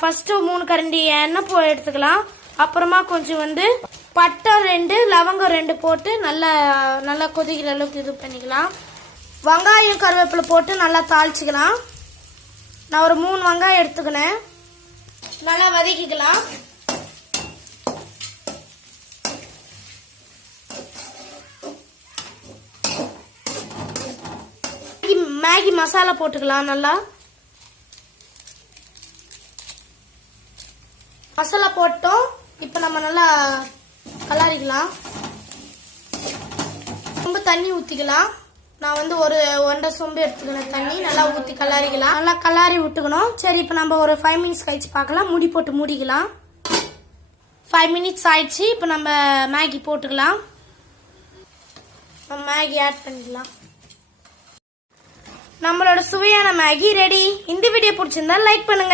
First 3 கரண்டி எண்ணெய் எடுத்துக்கலாம். அப்புறமா கொஞ்சம் பட்டை 2 லவங்கம் 2 போட்டு நல்லா கொதிக்கிற அளவுக்கு இது பண்ணிக்கலாம். வெங்காயம் கருவேப்பிலை போட்டு நல்லா தாளிச்சுக்கலாம். நான் ஒரு 3 வெங்காயம் எடுத்துக்கினேன். நல்லா வதக்கிக்கலாம். மேகி மசாலா போட்டுக்கலாம். நல்லா மசாலா போட்டோம். இப்ப நம்ம நல்லா கலாரிக்கலாம். ரொம்ப தண்ணி ஊத்திக்கலாம். நான் ஒரு 1.5 சொம்பு எடுத்துக்கிறேன் தண்ணி. நல்லா ஊத்தி கலாரிக்கலாம். நல்லா கலாரி விட்டுக்கணும். சரி, இப்ப நம்ம ஒரு 5 மினிட்ஸ் கழிச்சு பார்க்கலாம். மூடி போட்டு மூடிக்கலாம். 5 மினிட்ஸ் ஆயிடுச்சு. இப்ப நம்ம மேகி போட்டுக்கலாம். மேகி ஆட் பண்ணிக்கலாம். நம்மளோட சுவையான மேகி ரெடி. இந்த வீடியோ பிடிச்சிருந்தா லைக் பண்ணுங்க.